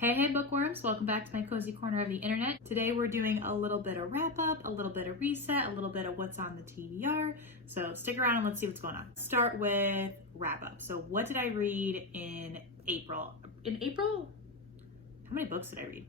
Hey bookworms, welcome back to my cozy corner of the internet. Today we're doing a little bit of wrap up, a little bit of reset, a little bit of what's on the TBR. So stick around and let's see what's going on. Start with wrap up. So what did I read in April? How many books did I read?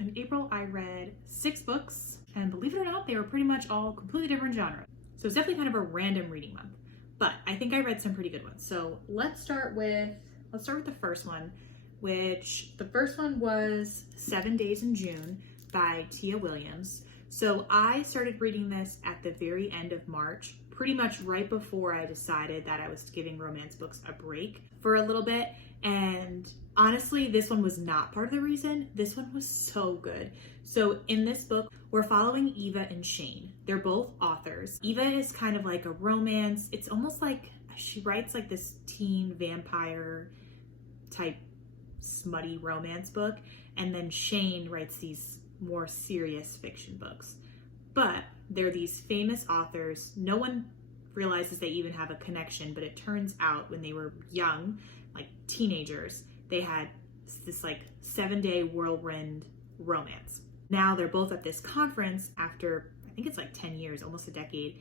In April I read 6 books, and believe it or not, they were pretty much all completely different genres. So it's definitely kind of a random reading month, but I think I read some pretty good ones. So let's start with the first one, which the first one was 7 Days in June by Tia Williams. So I started reading this at the very end of March, pretty much right before I decided that I was giving romance books a break for a little bit. And honestly, this one was not part of the reason. This one was so good. So in this book, we're following Eva and Shane. They're both authors. Eva is kind of like a romance. It's almost like she writes like this teen vampire type smutty romance book, and then Shane writes these more serious fiction books. But they're these famous authors. No one realizes they even have a connection, but it turns out when they were young, like teenagers, they had this like 7-day whirlwind romance. Now they're both at this conference after, I think it's like 10 years, almost a decade.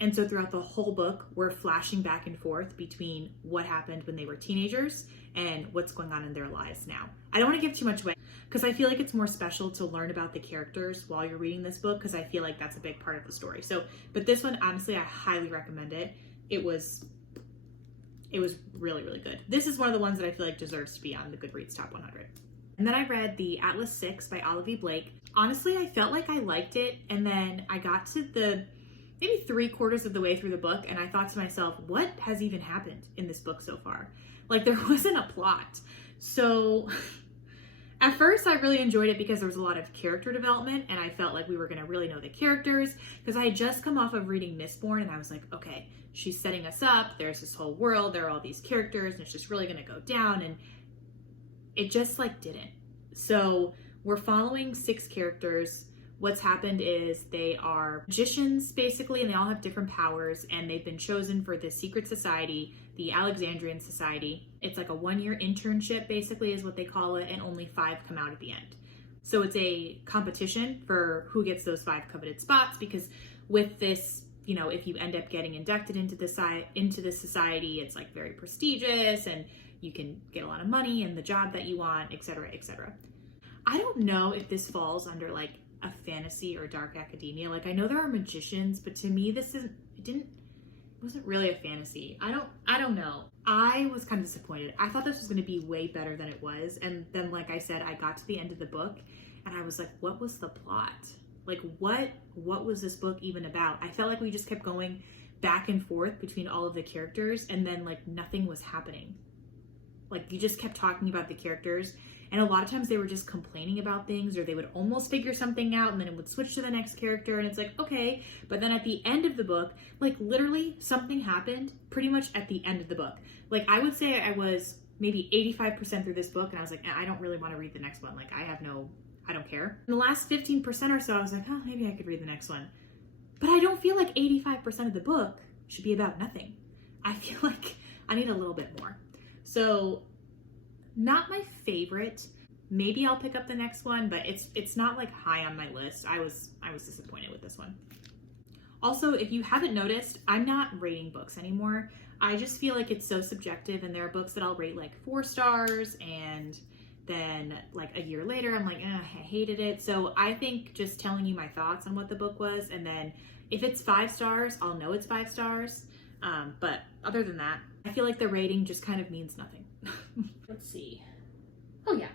And so throughout the whole book, we're flashing back and forth between what happened when they were teenagers and what's going on in their lives now. I don't want to give too much away because I feel like it's more special to learn about the characters while you're reading this book, because I feel like that's a big part of the story. So, but this one, honestly, I highly recommend it. It was really, really good. This is one of the ones that I feel like deserves to be on the Goodreads Top 100. And then I read The Atlas 6 by Olivia Blake. Honestly, I felt like I liked it, and then I got to the maybe 3/4 of the way through the book, and I thought to myself, what has even happened in this book so far? Like, there wasn't a plot. So at first I really enjoyed it because there was a lot of character development, and I felt like we were gonna really know the characters, because I had just come off of reading Mistborn, and I was like, okay, she's setting us up, there's this whole world, there are all these characters, and it's just really gonna go down, and it just like didn't. So we're following 6 characters. What's happened is they are magicians, basically, and they all have different powers, and they've been chosen for this secret society, the Alexandrian Society. It's like a 1-year internship, basically, is what they call it, and only 5 come out at the end. So it's a competition for who gets those 5 coveted spots, because with this, you know, if you end up getting inducted into this society, it's like very prestigious, and you can get a lot of money and the job that you want, etc., etc. I don't know if this falls under like a fantasy or dark academia. Like, I know there are magicians, but to me it wasn't really a fantasy. I don't know. I was kind of disappointed. I thought this was going to be way better than it was, and then, like I said, I got to the end of the book and I was like, what was the plot? Like, what was this book even about? I felt like we just kept going back and forth between all of the characters, and then like nothing was happening. Like, you just kept talking about the characters, and a lot of times they were just complaining about things, or they would almost figure something out and then it would switch to the next character, and it's like, okay. But then at the end of the book, like literally something happened pretty much at the end of the book. Like, I would say I was maybe 85% through this book, and I was like, I don't really want to read the next one. Like, I don't care. In the last 15% or so, I was like, oh, maybe I could read the next one. But I don't feel like 85% of the book should be about nothing. I feel like I need a little bit more. So, not my favorite. Maybe I'll pick up the next one, but it's not like high on my list. I was disappointed with this one. Also, if you haven't noticed, I'm not rating books anymore. I just feel like it's so subjective, and there are books that I'll rate like 4 stars, and then like a year later I'm like, I hated it. So I think just telling you my thoughts on what the book was, and then if it's 5 stars, I'll know it's 5 stars. But other than that, I feel like the rating just kind of means nothing. Let's see. Oh yeah.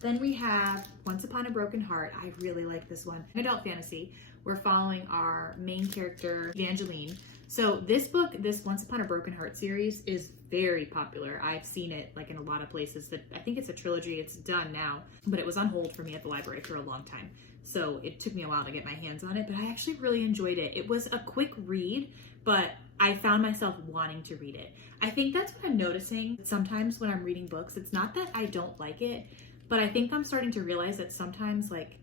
Then we have Once Upon a Broken Heart. I really like this one. Adult fantasy. We're following our main character, Evangeline. So this book, this Once Upon a Broken Heart series, is very popular. I've seen it like in a lot of places. That I think it's a trilogy. It's done now, but it was on hold for me at the library for a long time. So it took me a while to get my hands on it, but I actually really enjoyed it. It was a quick read, but I found myself wanting to read it. I think that's what I'm noticing sometimes when I'm reading books. It's not that I don't like it, but I think I'm starting to realize that sometimes, like,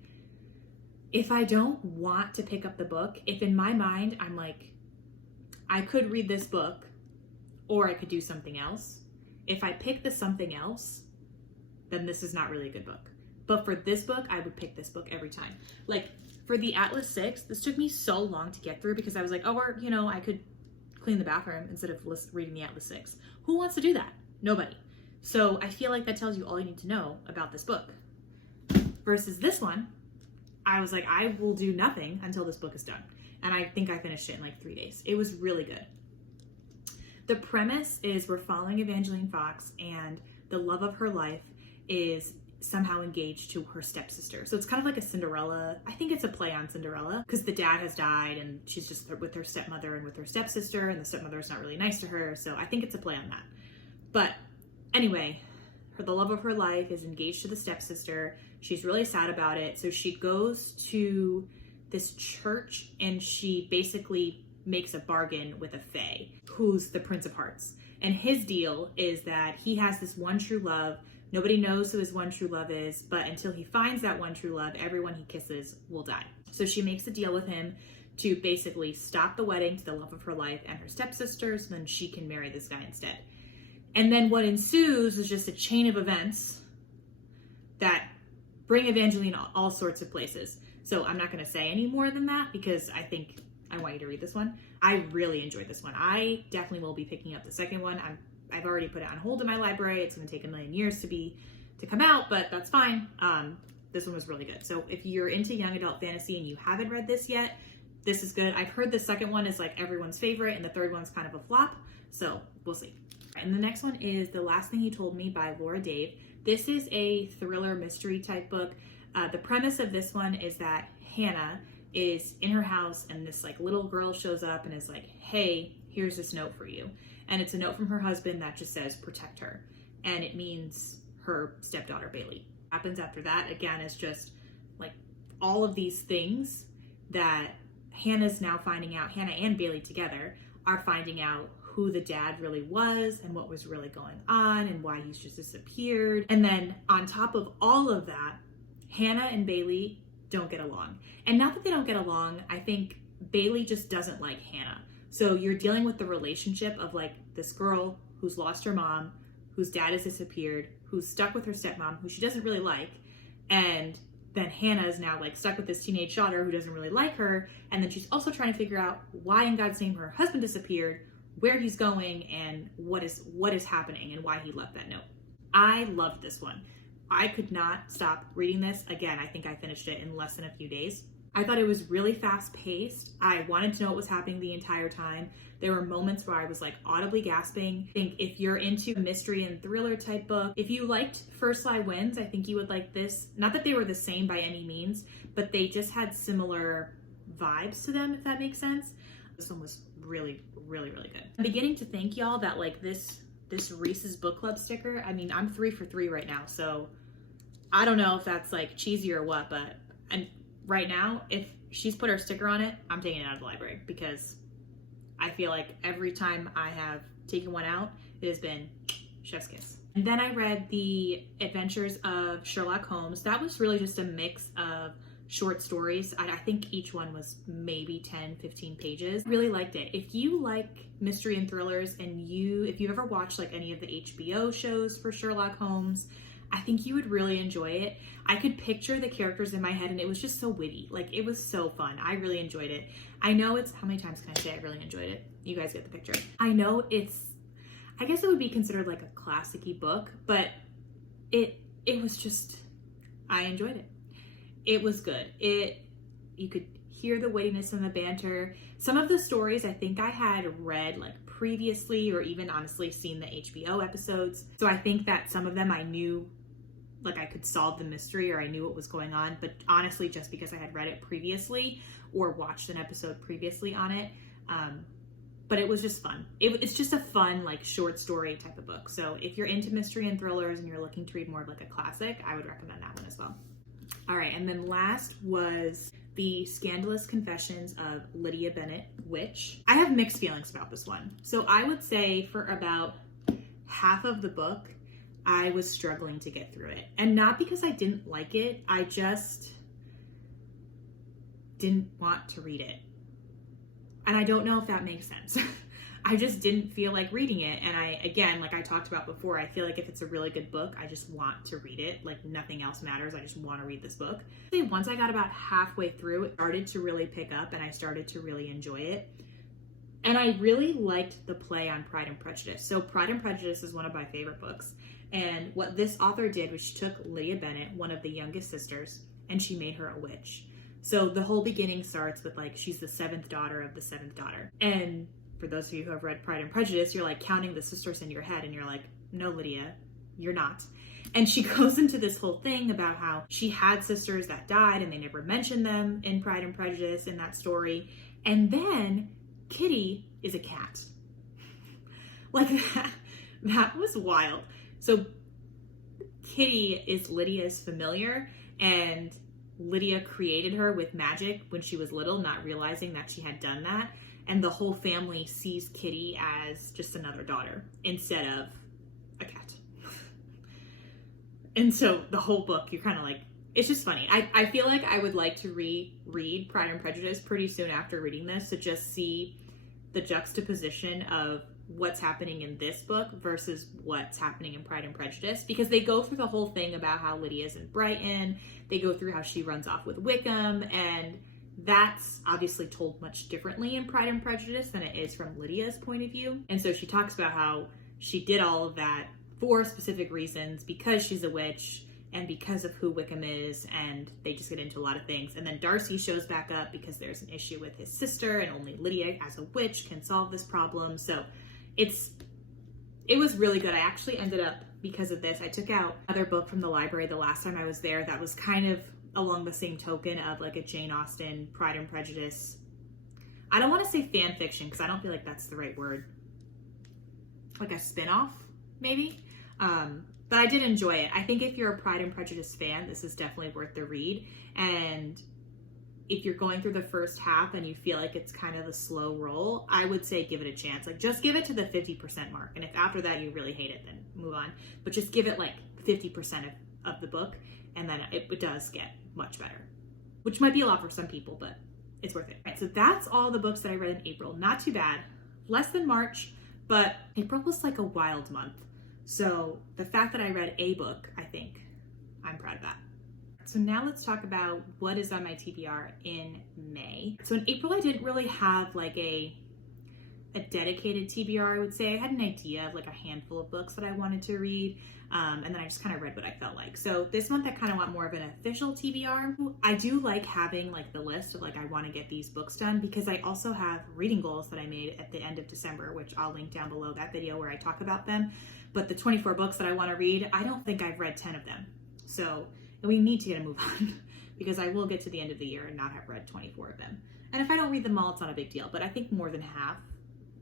if I don't want to pick up the book, if in my mind I'm like, I could read this book or I could do something else. If I pick the something else, then this is not really a good book. But for this book, I would pick this book every time. Like for the Atlas 6, this took me so long to get through because I was like, oh, or, you know, I could clean the bathroom instead of reading the Atlas 6. Who wants to do that? Nobody. So I feel like that tells you all you need to know about this book. Versus this one, I was like, I will do nothing until this book is done. And I think I finished it in like 3 days. It was really good. The premise is we're following Evangeline Fox, and the love of her life is somehow engaged to her stepsister. So it's kind of like a Cinderella. I think it's a play on Cinderella because the dad has died and she's just with her stepmother and with her stepsister, and the stepmother is not really nice to her. So I think it's a play on that. But anyway, the love of her life is engaged to the stepsister. She's really sad about it. So she goes to this church and she basically makes a bargain with a fae, who's the Prince of Hearts. And his deal is that he has this one true love. Nobody knows who his one true love is, but until he finds that one true love, everyone he kisses will die. So she makes a deal with him to basically stop the wedding to the love of her life and her stepsisters, and then she can marry this guy instead. And then what ensues is just a chain of events that bring Evangeline all sorts of places. So I'm not going to say any more than that because I think I want you to read this one. I really enjoyed this one. I definitely will be picking up the second one. I've already put it on hold in my library. It's going to take a million years to come out, but that's fine. This one was really good. So if you're into young adult fantasy and you haven't read this yet, this is good. I've heard the second one is like everyone's favorite and the third one's kind of a flop. So we'll see. And the next one is The Last Thing He Told Me by Laura Dave. This is a thriller mystery type book. The premise of this one is that Hannah is in her house and this like little girl shows up and is like, hey, here's this note for you. And it's a note from her husband that just says, protect her. And it means her stepdaughter, Bailey. What happens after that, again, is just like all of these things that Hannah's now finding out, Hannah and Bailey together are finding out who the dad really was and what was really going on and why he's just disappeared. And then on top of all of that, Hannah and Bailey don't get along. And not that they don't get along, I think Bailey just doesn't like Hannah. So you're dealing with the relationship of like this girl who's lost her mom, whose dad has disappeared, who's stuck with her stepmom, who she doesn't really like. And then Hannah is now like stuck with this teenage daughter who doesn't really like her. And then she's also trying to figure out why in God's name her husband disappeared, where he's going, and what is happening and why he left that note. I loved this one. I could not stop reading this. Again, I think I finished it in less than a few days. I thought it was really fast paced. I wanted to know what was happening the entire time. There were moments where I was like audibly gasping. I think if you're into a mystery and thriller type book, if you liked First Lie Wins, I think you would like this. Not that they were the same by any means, but they just had similar vibes to them, if that makes sense. This one was really, really, really good. I'm beginning to think, y'all, that like this Reese's Book Club sticker, I mean, I'm 3 for 3 right now, so I don't know if that's like cheesy or what, but and right now, if she's put her sticker on it, I'm taking it out of the library because I feel like every time I have taken one out, it has been chef's kiss. And then I read The Adventures of Sherlock Holmes. That was really just a mix of short stories. I think each one was maybe 10, 15 pages. Really liked it. If you like mystery and thrillers and if you've ever watched like any of the HBO shows for Sherlock Holmes, I think you would really enjoy it. I could picture the characters in my head and it was just so witty. Like it was so fun. I really enjoyed it. I know how many times can I say I really enjoyed it? You guys get the picture. I know I guess it would be considered like a classic-y book, but it was just, I enjoyed it. It was good. You could hear the wittiness and the banter. Some of the stories I think I had read like previously or even honestly seen the HBO episodes. So I think that some of them I knew, like I could solve the mystery or I knew what was going on, but honestly just because I had read it previously or watched an episode previously on it. But it was just fun. It's just a fun like short story type of book. So if you're into mystery and thrillers and you're looking to read more of like a classic, I would recommend that one as well. All right, and then last was The Scandalous Confessions of Lydia Bennet, which I have mixed feelings about this one. So I would say for about half of the book, I was struggling to get through it. And not because I didn't like it, I just didn't want to read it. And I don't know if that makes sense. I just didn't feel like reading it. And again, like I talked about before, I feel like if it's a really good book, I just want to read it. Like nothing else matters. I just want to read this book. Once I got about halfway through, it started to really pick up and I started to really enjoy it. And I really liked the play on Pride and Prejudice. So Pride and Prejudice is one of my favorite books. And what this author did was she took Lydia Bennet, one of the youngest sisters, and she made her a witch. So the whole beginning starts with like, she's the seventh daughter of the seventh daughter. And for those of you who have read Pride and Prejudice, you're like counting the sisters in your head and you're like, no, Lydia, you're not. And she goes into this whole thing about how she had sisters that died and they never mentioned them in Pride and Prejudice in that story. And then Kitty is a cat. Like that was wild. So Kitty is Lydia's familiar, and Lydia created her with magic when she was little, not realizing that she had done that. And the whole family sees Kitty as just another daughter instead of a cat. And so the whole book, you're kind of like, it's just funny. I feel like I would like to reread Pride and Prejudice pretty soon after reading this to just see the juxtaposition of what's happening in this book versus what's happening in Pride and Prejudice, because they go through the whole thing about how Lydia's in Brighton. They go through how she runs off with Wickham, and that's obviously told much differently in Pride and Prejudice than it is from Lydia's point of view. And so she talks about how she did all of that for specific reasons, because she's a witch and because of who Wickham is, and they just get into a lot of things. And then Darcy shows back up because there's an issue with his sister, and only Lydia as a witch can solve this problem. So it was really good. I actually ended up, because of this, I took out another book from the library the last time I was there that was kind of along the same token of like a Jane Austen, Pride and Prejudice. I don't want to say fan fiction because I don't feel like that's the right word. Like a spin-off, maybe. But I did enjoy it. I think if you're a Pride and Prejudice fan, this is definitely worth the read. And if you're going through the first half and you feel like it's kind of a slow roll, I would say give it a chance. Like just give it to the 50% mark. And if after that you really hate it, then move on. But just give it like 50% of the book, and then it does get much better. Which might be a lot for some people, but it's worth it. All right, so that's all the books that I read in April. Not too bad. Less than March, but April was like a wild month. So the fact that I read a book, I think I'm proud of that. So now let's talk about what is on my TBR in May. So in April, I didn't really have like a dedicated TBR, I would say. I had an idea of like a handful of books that I wanted to read, and then I just kind of read what I felt like. So this month I kind of want more of an official TBR. I do like having like the list of like, I want to get these books done, because I also have reading goals that I made at the end of December, which I'll link down below that video where I talk about them. But the 24 books that I want to read, I don't think I've read 10 of them. So we need to get a move on, because I will get to the end of the year and not have read 24 of them. And if I don't read them all, it's not a big deal, but I think more than half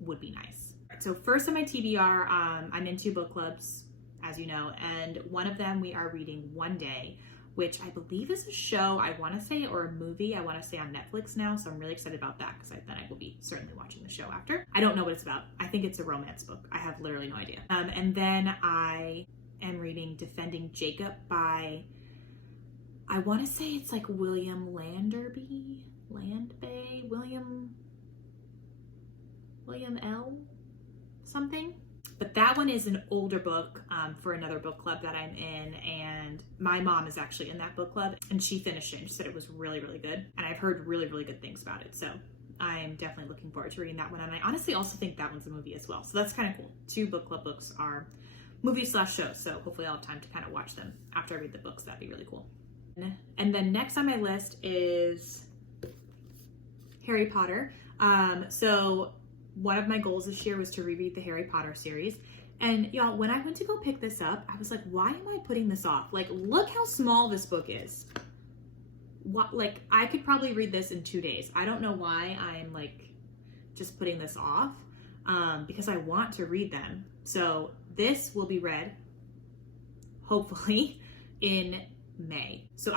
would be nice. So first on my TBR, I'm in 2 book clubs, as you know, and one of them we are reading One Day, which I believe is a show, I want to say, or a movie, I want to say on Netflix now, so I'm really excited about that, because then I will be certainly watching the show after. I don't know what it's about. I think it's a romance book. I have literally no idea. And then I am reading Defending Jacob by, I want to say it's like William Landby, William L. something. But that one is an older book for another book club that I'm in, and my mom is actually in that book club, and she finished it and she said it was really, really good. And I've heard really, really good things about it. So I'm definitely looking forward to reading that one. And I honestly also think that one's a movie as well. So that's kind of cool. 2 book club books are movies/shows. So hopefully I'll have time to kind of watch them after I read the books. That'd be really cool. And then next on my list is Harry Potter. So one of my goals this year was to reread the Harry Potter series. And y'all, when I went to go pick this up, I was like, why am I putting this off? Like, look how small this book is. What, like, I could probably read this in 2 days. I don't know why I'm like just putting this off, because I want to read them. So this will be read, hopefully, in May. So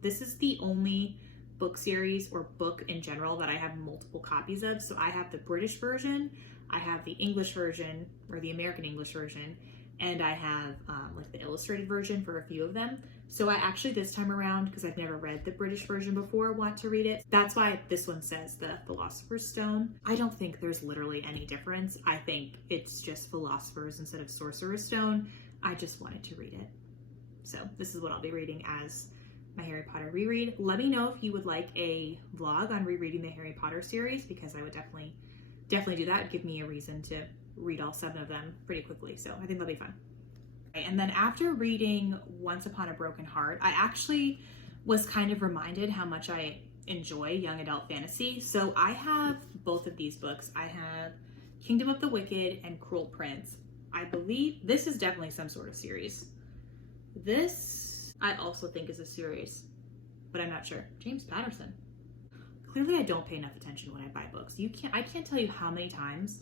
this is the only book series or book in general that I have multiple copies of. So I have the British version, I have the English version, or the American English version, and I have like the illustrated version for a few of them. So I actually this time around, because I've never read the British version before, want to read it. That's why this one says the Philosopher's Stone. I don't think there's literally any difference. I think it's just Philosopher's instead of Sorcerer's Stone. I just wanted to read it. So this is what I'll be reading as my Harry Potter reread. Let me know if you would like a vlog on rereading the Harry Potter series, because I would definitely do that. It'd give me a reason to read all 7 of them pretty quickly. So I think that'll be fun. And then after reading Once Upon a Broken Heart, I actually was kind of reminded how much I enjoy young adult fantasy. So I have both of these books. I have Kingdom of the Wicked and Cruel Prince. I believe this is definitely some sort of series. This I also think is a series, but I'm not sure. James Patterson. Clearly I don't pay enough attention when I buy books. I can't tell you how many times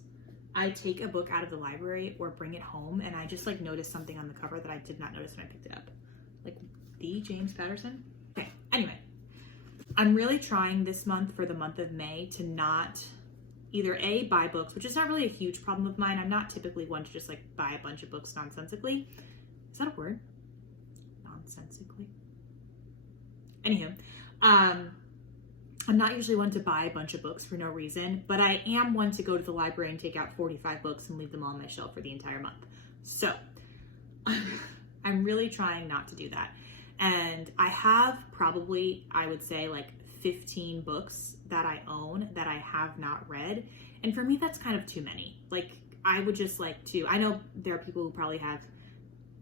I take a book out of the library or bring it home and I just like notice something on the cover that I did not notice when I picked it up. Like the James Patterson. Okay, anyway. I'm really trying this month, for the month of May, to not either A, buy books, which is not really a huge problem of mine. I'm not typically one to just like buy a bunch of books nonsensically. Is that a word? Nonsensically? Anywho, I'm not usually one to buy a bunch of books for no reason, but I am one to go to the library and take out 45 books and leave them all on my shelf for the entire month. So I'm really trying not to do that. And I have probably, I would say, like 15 books that I own that I have not read. And for me, that's kind of too many. Like, I would just like to, I know there are people who probably have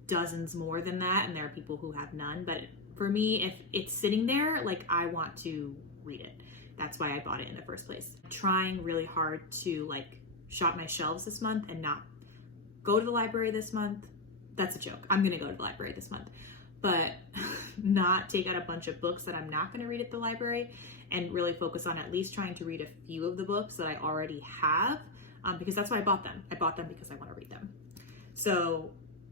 dozens more than that, and there are people who have none, but for me, if it's sitting there, like, I want to read it. That's why I bought it in the first place. I'm trying really hard to like shop my shelves this month and not go to the library this month. That's a joke. I'm gonna go to the library this month, but not take out a bunch of books that I'm not gonna read at the library, and really focus on at least trying to read a few of the books that I already have, because that's why I bought them. I bought them because I want to read them. So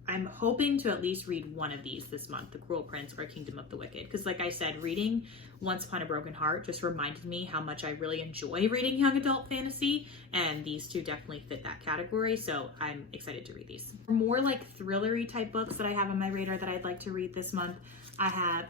I'm hoping to at least read one of these this month, The Cruel Prince or Kingdom of the Wicked. Because like I said, reading Once Upon a Broken Heart just reminded me how much I really enjoy reading young adult fantasy, and these two definitely fit that category, so I'm excited to read these. For more like thrillery type books that I have on my radar that I'd like to read this month, I have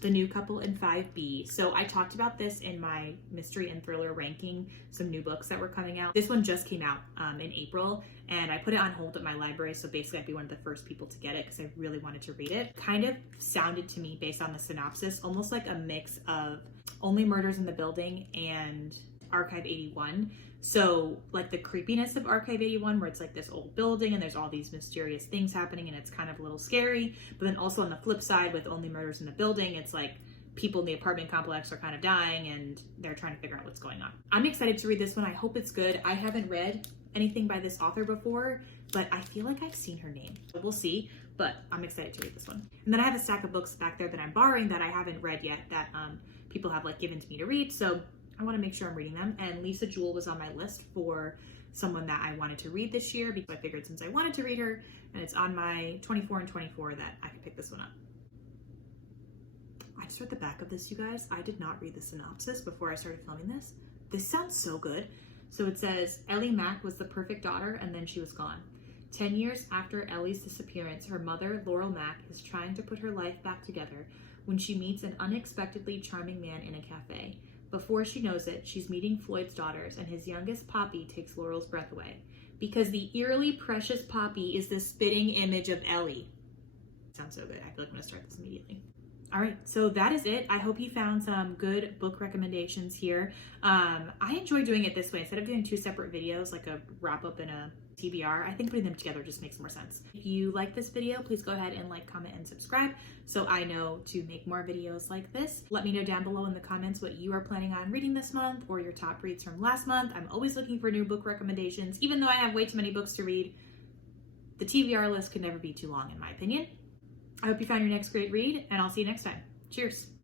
The New Couple in 5B. So I talked about this in my mystery and thriller ranking, some new books that were coming out. This one just came out in April, and I put it on hold at my library, so basically I'd be one of the first people to get it because I really wanted to read it. Kind of sounded to me, based on the synopsis, almost like a mix of Only Murders in the Building and Archive 81. So like the creepiness of Archive 81, where it's like this old building and there's all these mysterious things happening and it's kind of a little scary. But then also on the flip side with Only Murders in the Building, it's like people in the apartment complex are kind of dying and they're trying to figure out what's going on. I'm excited to read this one. I hope it's good. I haven't read anything by this author before, but I feel like I've seen her name. We'll see, but I'm excited to read this one. And then I have a stack of books back there that I'm borrowing that I haven't read yet that people have like given to me to read. So I want to make sure I'm reading them. And Lisa Jewell was on my list for someone that I wanted to read this year, because I figured since I wanted to read her and it's on my 24 and 24 that I could pick this one up. I just read the back of this, you guys. I did not read the synopsis before I started filming this. This sounds so good. So it says, Ellie Mack was the perfect daughter and then she was gone. 10 years after Ellie's disappearance, her mother, Laurel Mack, is trying to put her life back together when she meets an unexpectedly charming man in a cafe. Before she knows it, she's meeting Floyd's daughters, and his youngest, Poppy, takes Laurel's breath away. Because the eerily precious Poppy is the spitting image of Ellie. Sounds so good. I feel like I'm going to start this immediately. All right, so that is it. I hope you found some good book recommendations here. I enjoy doing it this way. Instead of doing 2 separate videos, like a wrap-up and a TBR, I think putting them together just makes more sense. If you like this video, please go ahead and like, comment, and subscribe so I know to make more videos like this. Let me know down below in the comments what you are planning on reading this month or your top reads from last month. I'm always looking for new book recommendations. Even though I have way too many books to read, the TBR list could never be too long in my opinion. I hope you found your next great read, and I'll see you next time. Cheers.